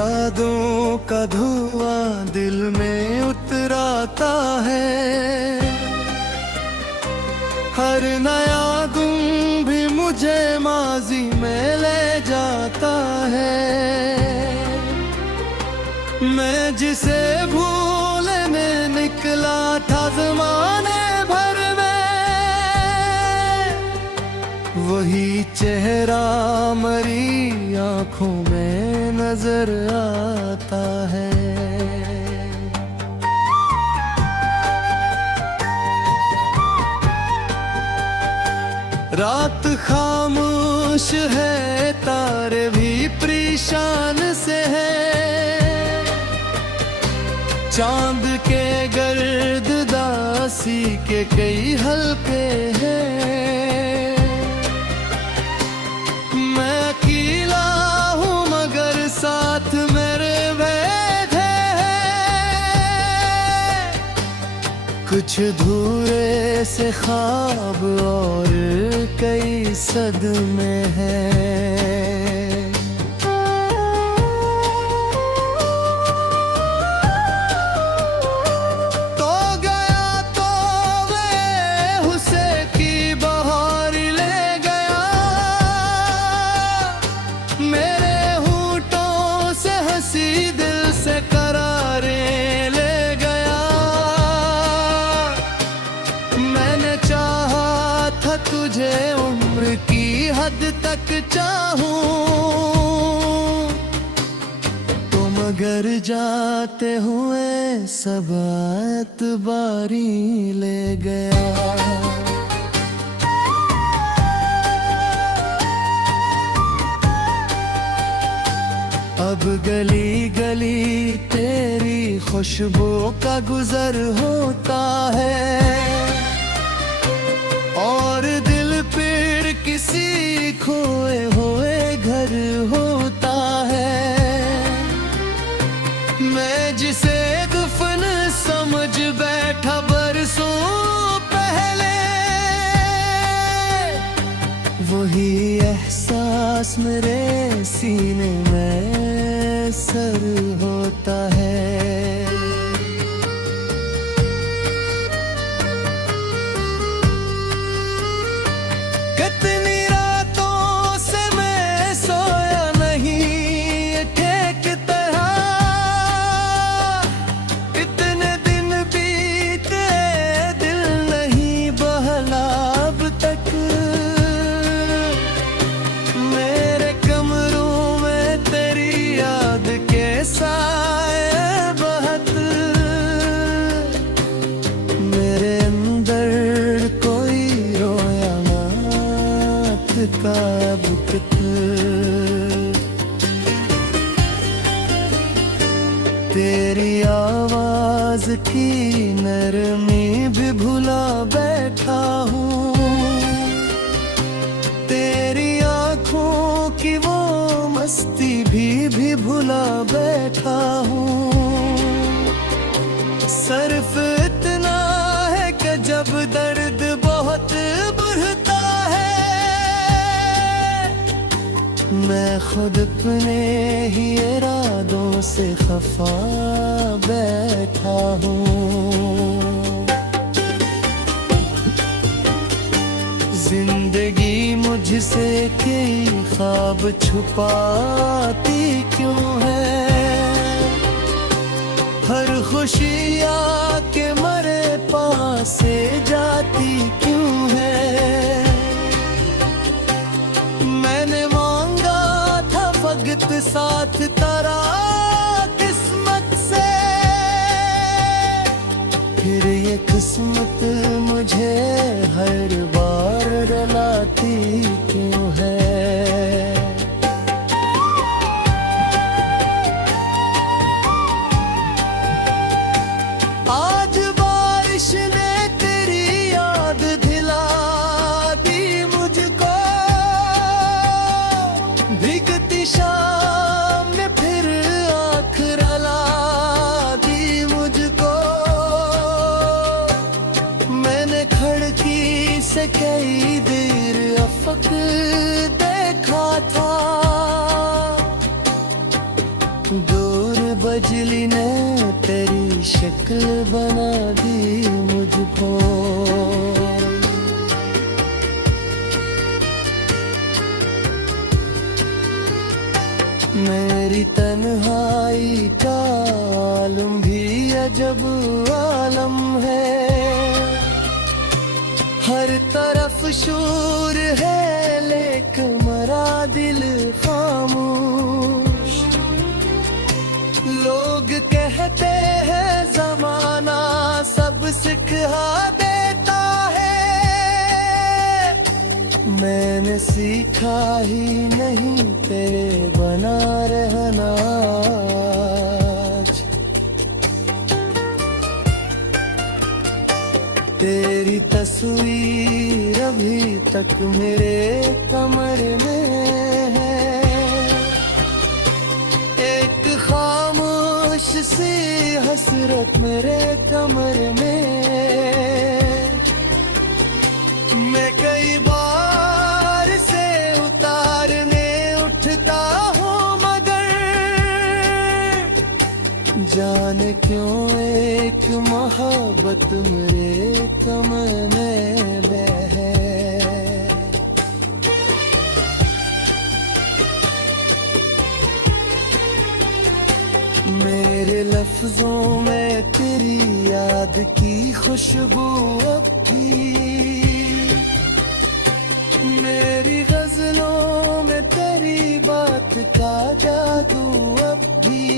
यादों का धुआं दिल में उतराता है। हर नया गुम भी मुझे माजी में ले जाता है। मैं जिसे भूलने निकला था ज़माने भर में, वही चेहरा मरी आंखों में नजर आता है। रात खामोश है, तारे भी परेशान से है। चांद के गर्द दासी के कई हल्के हैं। मैं अकेला हूँ मगर साथ मेरे बैठे हैं। कुछ धूरे से ख्वाब और कई सदमे हैं। तो गया तो बेहुसे की बहार ले गया। मेरे होठों से हंसी दिल से करारें ले गया। मैंने चाहा था तुझे उम्र की हद तक चाहूं, तो मगर जाते हुए सब एतबारी ले गया। अब गली गली तेरी खुशबू का गुजर होता है। और दिल फिर किसी खोए हुए घर होता है। मैं जिसे दफन समझ बैठा बरसों पहले, वही एहसास मेरे सीने में सर होता है। कितनी रातों से मैं सोया नहीं एक तरह। इतने दिन बीते दिल नहीं बहला अब तक। मेरे कमरों में तेरी याद के साए बहत। मेरे अंदर कोई रोया ना अब तक। तेरी आवाज की नरमी भी भुला बैठा हूँ। तेरी आँखों की वो मस्ती भी भुला बैठा हूँ। सिर्फ इतना है कि जब दर्द बहुत बढ़ता है, मैं खुद अपने ही इरादों से खफा बैठा हूँ। जिंदगी मुझसे कई ख्वाब छुपाती क्यों है। हर खुशी आके मरे पास से जाती क्यों है। मैंने मांगा था वक्त साथ तारा किस्मत से, फिर ये किस्मत मुझे हर बार रुलाती क्यों है। आज बारिश ने तेरी याद दिला दी मुझको। भीगती शाम ने फिर आँख रला दी मुझको। मैंने खिड़की से कई देर अफक देखा था। शक्ल बना दी मुझको। मेरी तन्हाई का आलम भी अजब आलम है, हर तरफ शोर है लेकिन मरा दिल खामोश। लोग कहते हैं जमाना सब सिखा देता है, मैंने सीखा ही नहीं तेरे बना रहना आज। तेरी तस्वीर अभी तक मेरे कमर में है, एक खामोश सी हसरत मेरे कमर में। मैं कई बार से उतारने उठता हूँ मगर जाने क्यों एक मोहब्बत मेरे कमर में बहे। मेरे लफ्जों में तेरी याद की खुशबू अब भी, मेरी गजलों में तेरी बात का जादू अब भी।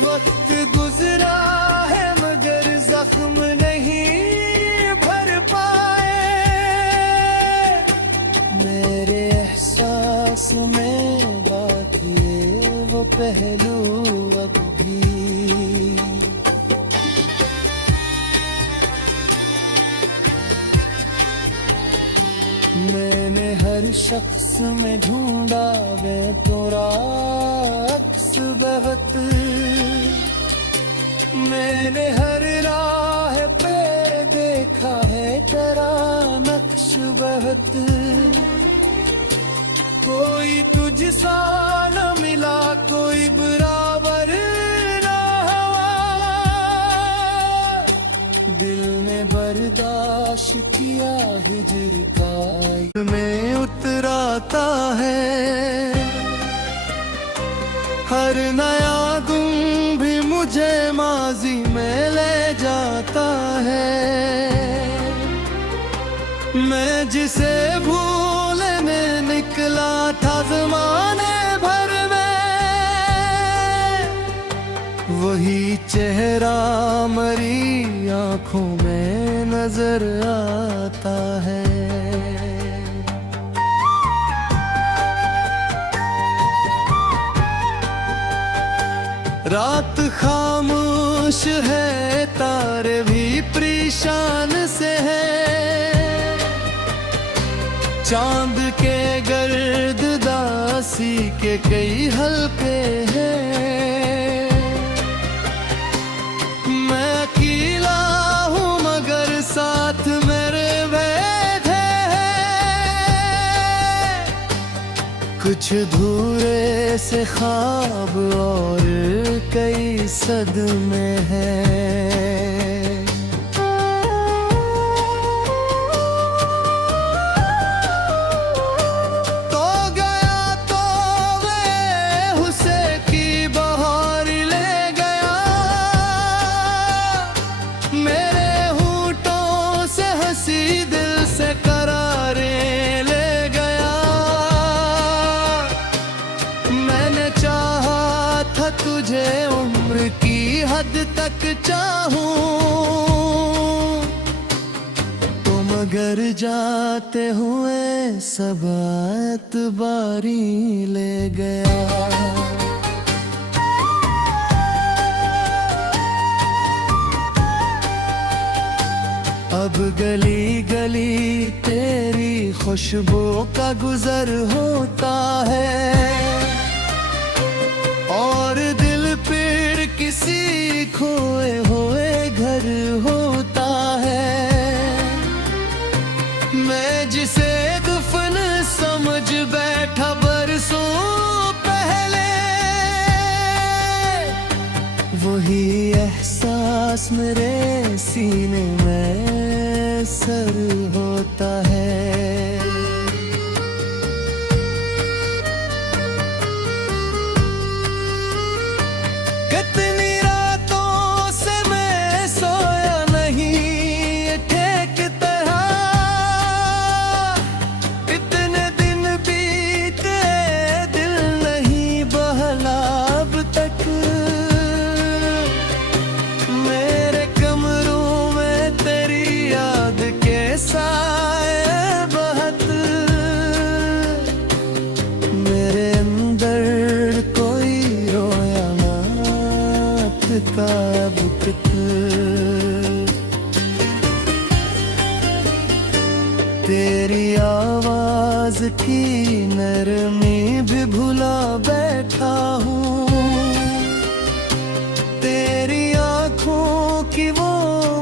वक्त गुजरा है मगर जख्म नहीं भर पाए, मेरे एहसास में बाकी है वो पहलू अब भी। मैंने हर शख्स में ढूंढा वे तोरा अक्स बहुत, मैंने हर राह पे देखा है तेरा नक्श बहुत। कोई तुझसा न मिला कोई बराबर न हुआ, दिल ने बर्दाश्त किया हिजर का में उतराता है। हर नया गुम भी मुझे माजी में ले जाता है, मैं जिसे भूलने निकला था ज़माने भर में, वही चेहरा मरी आंखों में नजर आता है। रात खामोश है तारे भी परेशान से है, चांद के गर्द दासी के कई हल्के हैं। मैं अकेला हूँ मगर साथ मेरे बैठे हैं, कुछ धूरे से ख्वाब और कई सदमे हैं। तो गया तो वे हुस्से की बहार ले गया, मेरे होठों से हंसी दिल से करारे ले गया। मैंने चाहा था तुझे उम्र की हद तक चाहूं, तो मगर जाते हुए सब एतबारी ले गया। अब गली गली तेरी खुशबू का गुजर होता है, और दिल पीड़ किसी खोए हुए घर होता है। मैं जिसे दफन समझ बैठा बरसों पहले, ही एहसास मेरे सीने में सर होता है। कितनी रातों से मैं सोया नहीं ठेक तरह, इतने दिन बीते दिल नहीं बहला अब तक। मेरे कमरों में तेरी याद के साए बहुत, मेरे अंदर कोई रोया ना था अब तक। तेरी आवाज की नरमी भी भुला बैठा हूँ, तेरी आँखों की वो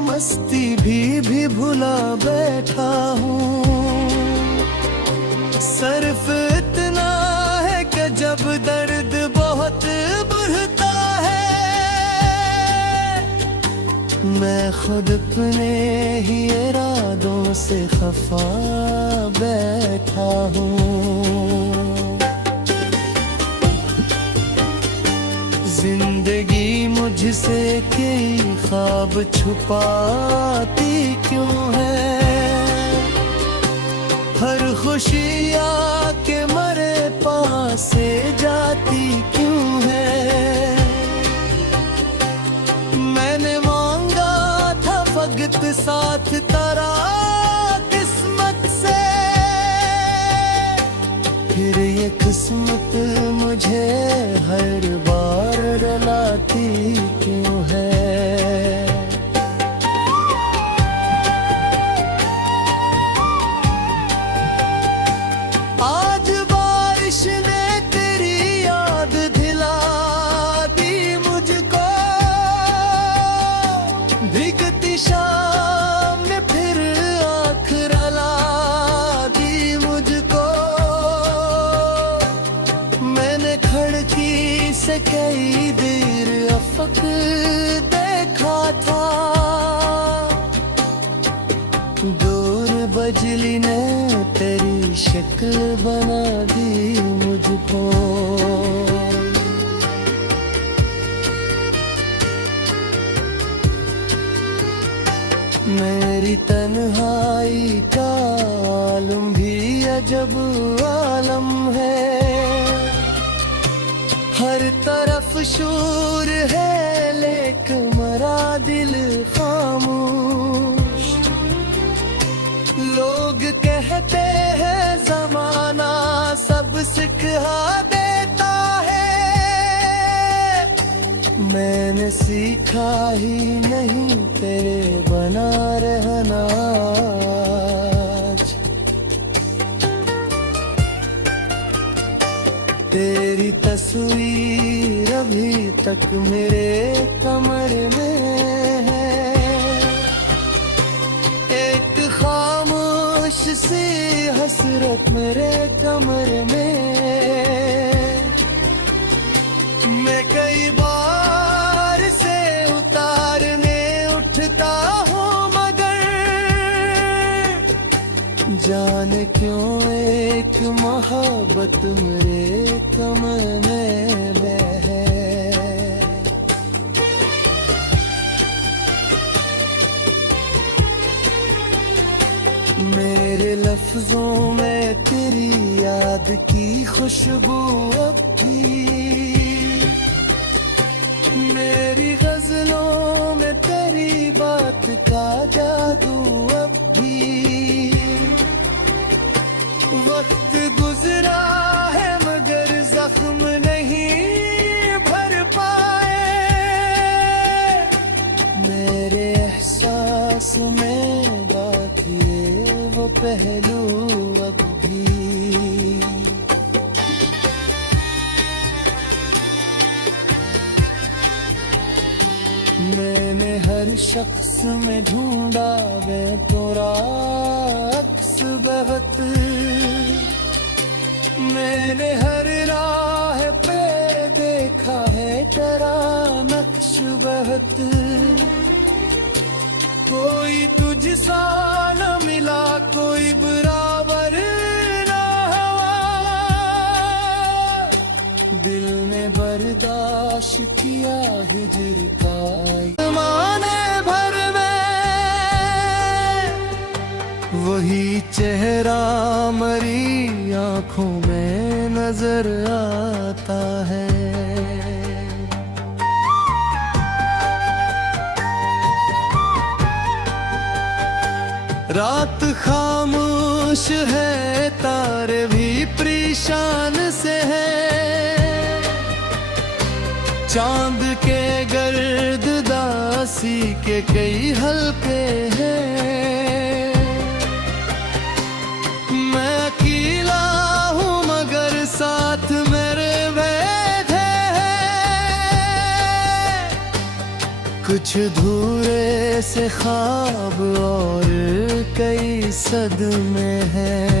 मस्ती भी भुला बैठा हूँ। सिर्फ इतना है कि जब दर्द बहुत बढ़ता है, मैं खुद अपने ही इरादों से खफा बैठा हूँ। जिंदगी मुझसे कई ख्वाब छुपाती क्यों है, हर खुशी आके मरे पास से जाती क्यों है। मैंने मांगा था वक्त साथ तारा किस्मत से, फिर ये किस्मत मुझे हर बार रुलाती क्यों है। आज बारिश ने तेरी याद दिला दी मुझको, भीगती शाम ने फिर आँख रला दी मुझको। मैंने खिड़की से कई देर अफक देखा था, दूर बजली ने तेरी शक्ल बना दी मुझको। मेरी तन्हाई का आलम भी अजब आलम है, हर तरफ शोर है लेकिन मरा दिल खामोश। लोग कहते हैं जमाना सब सिखा देता है, मैंने सीखा ही नहीं तेरे बना रहना आज। तेरी तस्वीर अभी तक मेरे कमर में है, एक खामोश सी हसरत मेरे कमर में। मैं कई बार से उतारने उठता हूँ मगर जाने क्यों एक मोहब्बत मेरे कमर में बहे। मेरे लफ्जों में तेरी याद की खुशबू अब भी, मेरी गजलों में तेरी बात का जादू अब भी। वक्त गुजरा है मगर जख्म नहीं भर पाए, मेरे एहसास में बाकी है वो पहलू अब भी। मैंने हर शख्स में ढूंढा वे तोरा अक्स बहुत, मैंने हर राह पे देखा है तेरा नक्श बहुत। सूरत, कोई तुझसा न मिला कोई बराबर ना हवा। दिल ने बर्दाश्त किया हिजर का ज़माने भर में, वही चेहरा मरी आंखों में नजर आता है। रात खामोश है, तारे भी परेशान से है। चांद के गर्द दासी के कई हल्के हैं। मैं अकेला हूँ मगर साथ मेरे बैठे हैं। कुछ धूरे से ख्वाब और कई सदमे हैं।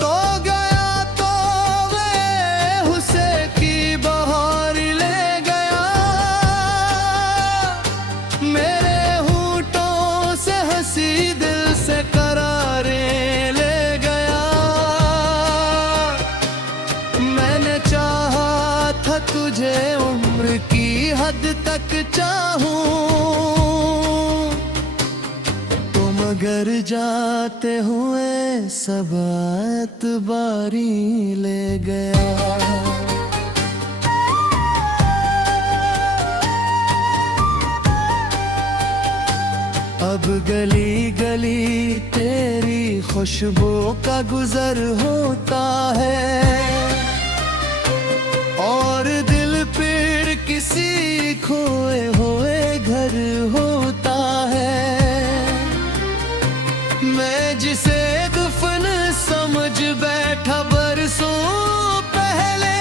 तो गया तो वे हुस्से की बहार ले गया, मेरे होठों से हंसी दिल से करारें ले गया। मैंने चाहा था तुझे उम्र की हद तक चाहूं, तो मगर जाते हुए सब एतबारी ले गया। अब गली गली तेरी खुशबू का गुजर होता है, और दिल फिर किसी खोए हुए घर होता है। मैं जिसे दफन समझ बैठा बरसों पहले,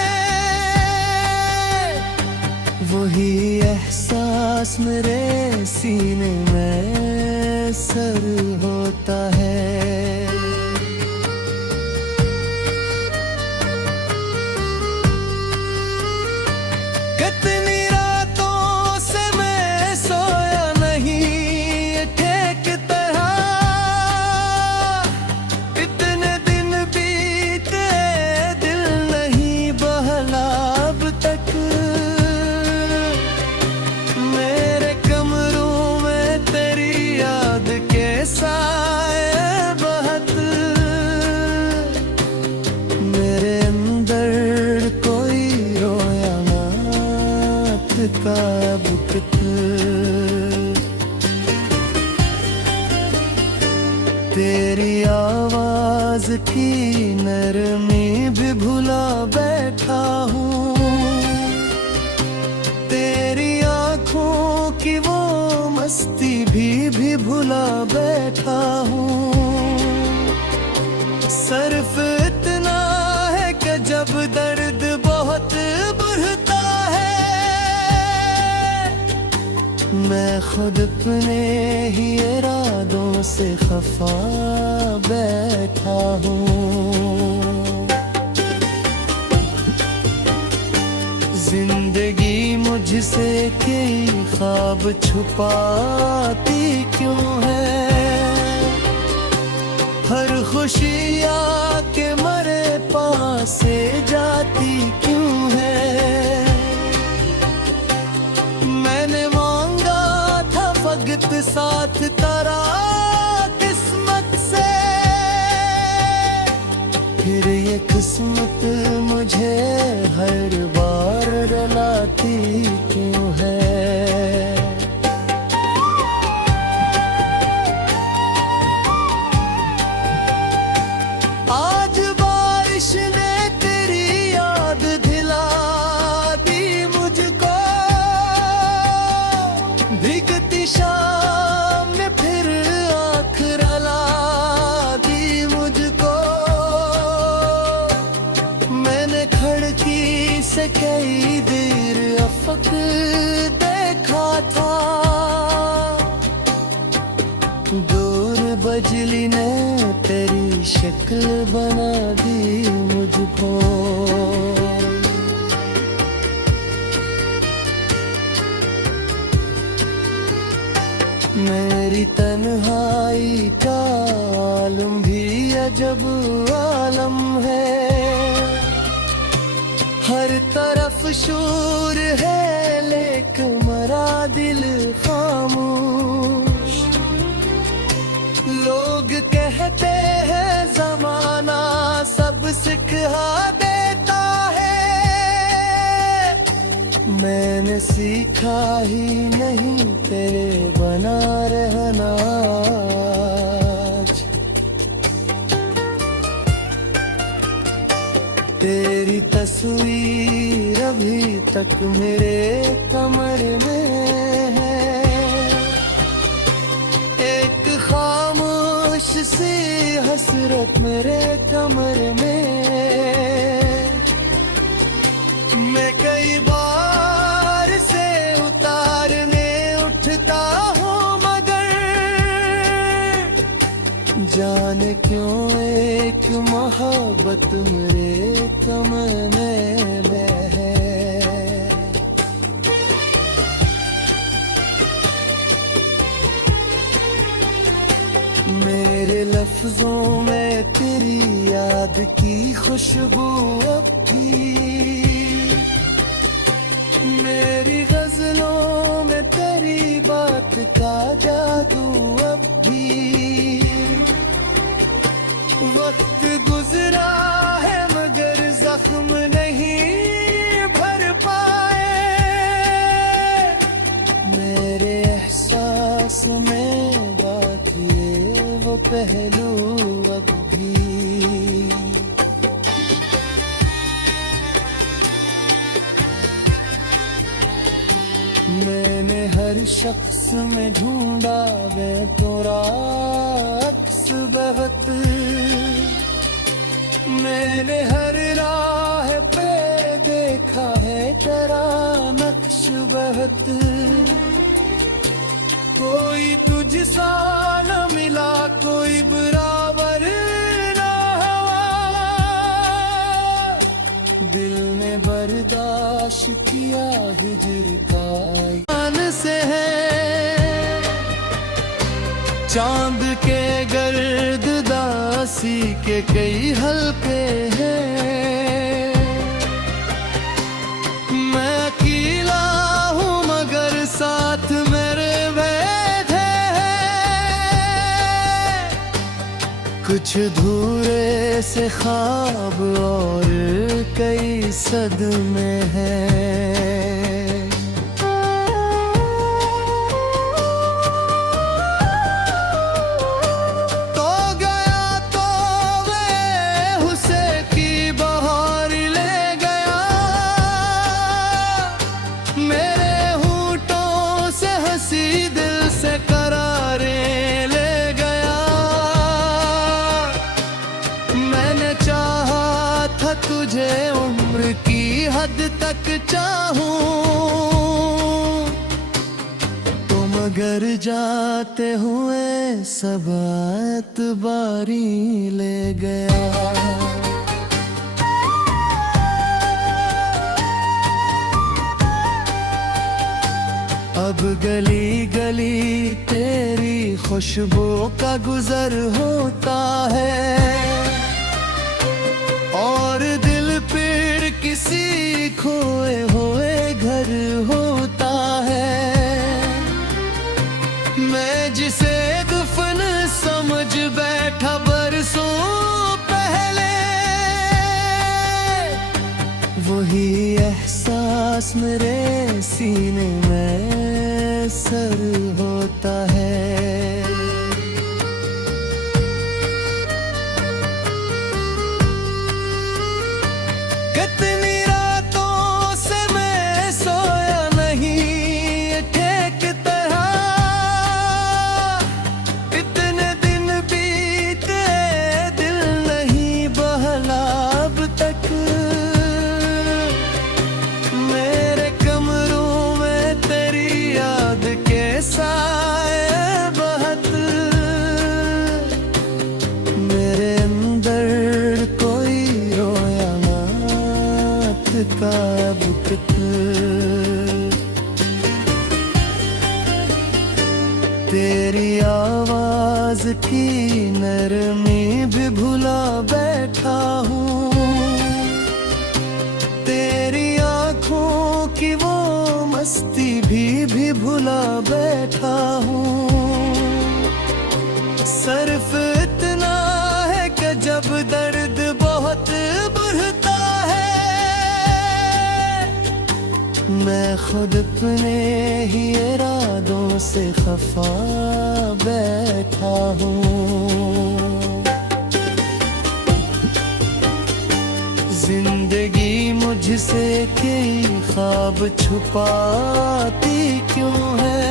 वही एहसास मेरे सीने में सर होता है। कितनी रातों से मैं सोया नहीं एक तरह, इतने दिन बीते दिल नहीं बहला अब तक। मेरे कमरों में तेरी याद के साए बहुत, मेरे अंदर कोई रोया ना अब तक। तेरी आवाज की नरमी भी भुला बैठा हूँ, तेरी आंखों की वो मस्ती भी भुला बैठा हूँ। सिर्फ इतना है कि जब दर्द बहुत बढ़ता है, मैं खुद अपने ही इरादों से खफा बैठा हूँ। जिंदगी मुझसे कई ख्वाब छुपाती क्यों है, हर खुशी आके मरे पास से जाती क्यों है। मैंने मांगा था वक्त साथ तारा किस्मत से, फिर ये किस्मत मुझे हर बार रुलाती क्यों है। आज बारिश ने तेरी याद दिला दी मुझको, भीगती शाम ने फिर आँख रला दी मुझको। मैंने खिड़की से कई देर अफक देखा था, दूर बजली ने तेरी शक्ल बना दी भोर। मेरी तन्हाई का आलम भी अजब आलम है, हर तरफ शोर है लेकिन मरा दिल खामोश। लोग कहते हैं जमाना सब सिखा देता है, मैंने सीखा ही नहीं तेरे बना रहना आज। तेरी तस्वीर अभी तक मेरे कमर में है, एक खामोश सी हसरत मेरे कमर में। मैं कई बार से उतारने उठता हूँ मगर जाने क्यों एक मोहब्बत मेरे कमर में है। मेरे लफ्जों में तेरी याद की खुशबू अब भी, मेरी गजलों में तेरी बात का जादू अब भी। वक्त गुजरा है मगर जख्म नहीं भर पाए, मेरे एहसास में बाकी है वो पहलू अब भी। मैंने हर शख्स में ढूंढा वे तोरा अक्स बहुत, मैंने हर राह पे देखा है तेरा नक्श बहुत। कोई तुझसा न मिला कोई बराबर ना हुआ, दिल ने बर्दाश्त किया हिजर का ईमान से है। चांद के गर्द दासी के कई हल्के हैं, मैं अकेला हूँ मगर साथ मेरे बैठे हैं। कुछ धूरे से ख्वाब और कई सदमे हैं। तुझे उम्र की हद तक चाहूं तो मगर जाते हुए सब एतबारी ले गया। अब गली गली तेरी खुशबू का गुजर होता है, और दिल फिर किसी खोए हुए घर होता है। मैं जिसे दफन समझ बैठा बरसों पहले, वही एहसास मेरे सीने में सर होता है। कितनी रातों से मैं सोया नहीं ठेक तरह, इतने दिन बीते दिल नहीं बहला अब तक। मेरे कमरों में तेरी याद के साए तेरी आवाज की नरमी भी भुला बैठा हूँ, तेरी आँखों की वो मस्ती भी भुला बैठा हूँ। सिर्फ इतना है कि जब दर्द बहुत बढ़ता है, मैं खुद अपने ही इरादों से खफा बैठा हूँ। जिंदगी मुझसे कई ख्वाब छुपाती क्यों है,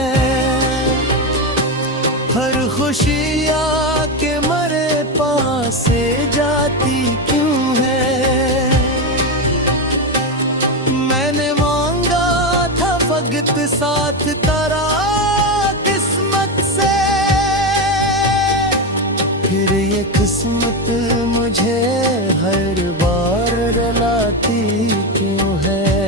हर खुशी आके मरे पास से जाती क्यों है। मैंने मांगा था वक्त साथ तेरा किस्मत से, फिर ये किस्मत मुझे हर बार रुलाती क्यों है।